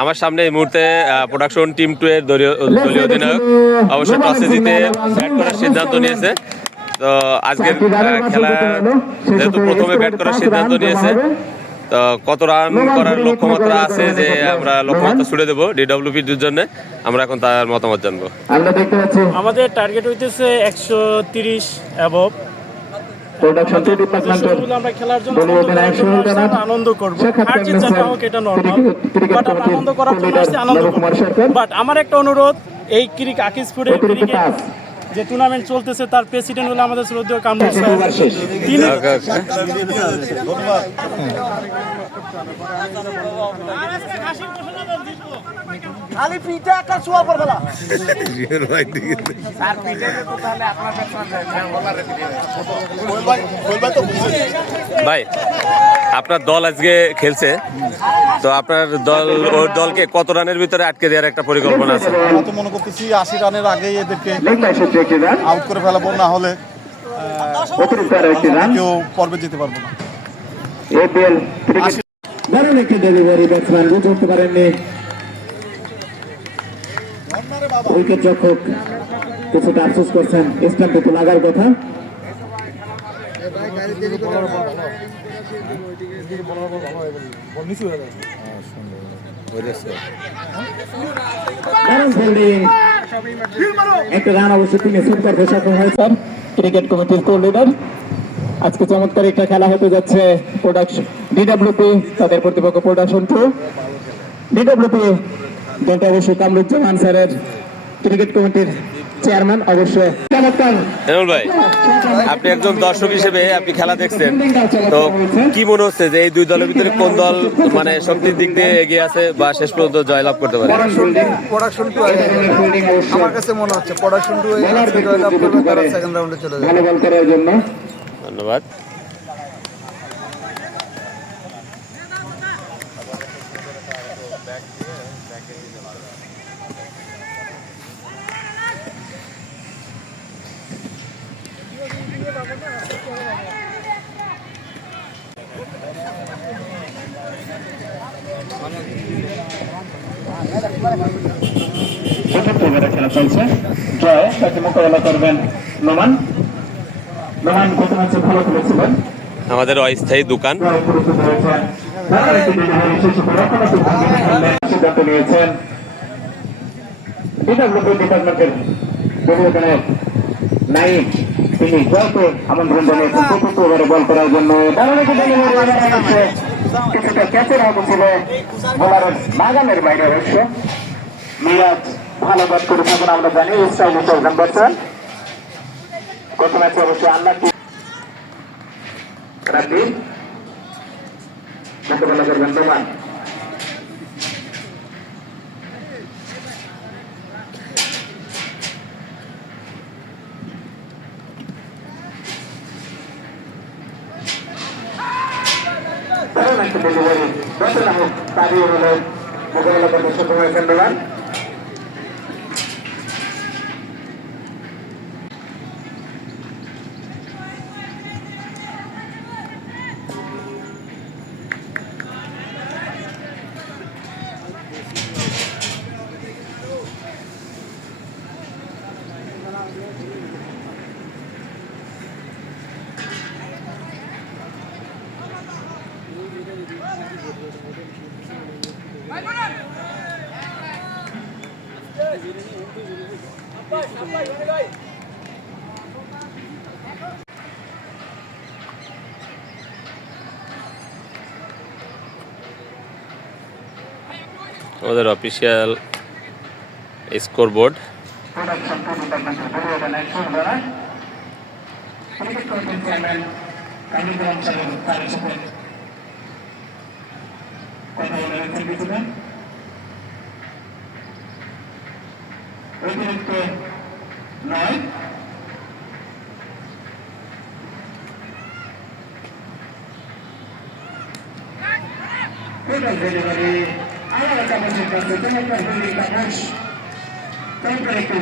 আমার সামনে এই মুহূর্তে প্রোডাকশন টিম টু এর দলীয় অধিনায়ক অবশ্য টসে জিতে ব্যাট করার সিদ্ধান্ত নিয়েছে। তো আজকের খেলা যেহেতু প্রথমে ব্যাট করার সিদ্ধান্ত নিয়েছে তো কত রান করার লক্ষ্যমাত্রা আছে যে আমরা লক্ষ্যমাত্রা ছুড়ে দেবো ডিডব্লিউপির জন্য আমরা এখন তার মতামত জানব। আমরা দেখতে পাচ্ছি। আমাদের টার্গেট হইতেছে একশো তিরিশ অ্যাবভ প্রোডাকশন ডিপার্টমেন্টের দলীয় অধিনায়ক সুনীল আসছি, আনন্দ করব। আর হোক এটা নর্মাল বাট আনন্দ করার জন্য আসছি আনন্দ। বাট আমার একটা অনুরোধ এই ক্রিক অতিরিক্ত ক্রিকেট যে টুর্নামেন্ট চলতেছে তার প্রেসিডেন্ট হলো আমাদের শ্রদ্ধেয় কামরুল স্যার। তিনি খালি পিঠে একটা শোয়া পর ফেলা ভাই আপনার দল আজকে খেলছে। তো আপনার দল ওর দলকে কত রানের ভিতরে আটকে দেওয়ার একটা পরিকল্পনা আছে? তো মনে করতেছি আশি রানের আগেই এদেরকে আউট করে ফেলাবো না হলে অতিরিক্ত আরও একটি রান কেউ পর্বে যেতে পারব না। এপিএল ক্রিকেট দারুণ একটি ডেলিভারি ব্যাটসম্যান বুঝে উঠতে পারেননি উইকেট রক্ষক কিছুটা আফসোস করছেন স্টাম্পে তো লাগার কথা। একটা অবশ্য ক্রিকেট কমিটির চমৎকার একটা খেলা হতে যাচ্ছে প্রোডাকশন ডিডব্লিউপি তাদের প্রতিপক্ষ প্রোডাকশন টু ডিডব্লিউপি দলটা অবশ্যই কামরুজ্জামান স্যারের ক্রিকেট কমিটির চেয়ারম্যান অবশ্যই। চমৎকার। ভাই আপনি একজন দর্শক হিসেবে আপনি খেলা দেখছেন। তো কি মনে হচ্ছে যে এই দুই দলের ভিতরে কোন দল মানে শক্তির দিক দিয়ে এগিয়ে আছে বা শেষ পর্যন্ত জয়লাভ করতে পারে? প্রোডাকশন টু আমার কাছে মনে হচ্ছে প্রোডাকশন টু বলার ব্যক্তিগত তারা সেকেন্ড রাউন্ডে চলে যাবে। বল করার জন্য। ধন্যবাদ। খেলা চলছে। জয় তাকে মোকাবেলা করবেন নোমান। নোমান গত ম্যাচে ভালো খেলেছিলেন। আমাদের অস্থায়ী দোকান। সিদ্ধান্ত নিয়েছেন। ডিপার্টমেন্টের নাইক তিনি জয়কে আমন্ত্রণ জানিয়েছেন। চতুর্থ ওভারে বল করার জন্য। কিছুটা ক্যাচের আগুন ছিল বোলারের বাগানের বাইরে অবশ্য মিরাজ ভালো ব্যাট করে থাকেন আমরা জানি স্টাইলিশ একজন ব্যাটসম্যান গত ম্যাচে অবশ্যই আল্লাহ মোকাবেলা করবেন তোমার দারুণ একটা ডেলিভারি যত না হোক তারই হলো মোকাবেলা করতে আমাদের official score board production two ডিপার্টমেন্টের দলীয় নায়ক সুন্দর ক্রিকেট কমিটির চেয়ারম্যান কামরুজ্জামান সাহেব তার সাথে অতিরিক্ত নয়। ডেলিভারি আমার কাছে চমৎকার ফিল্ডিং কাপড় চমৎকার একটু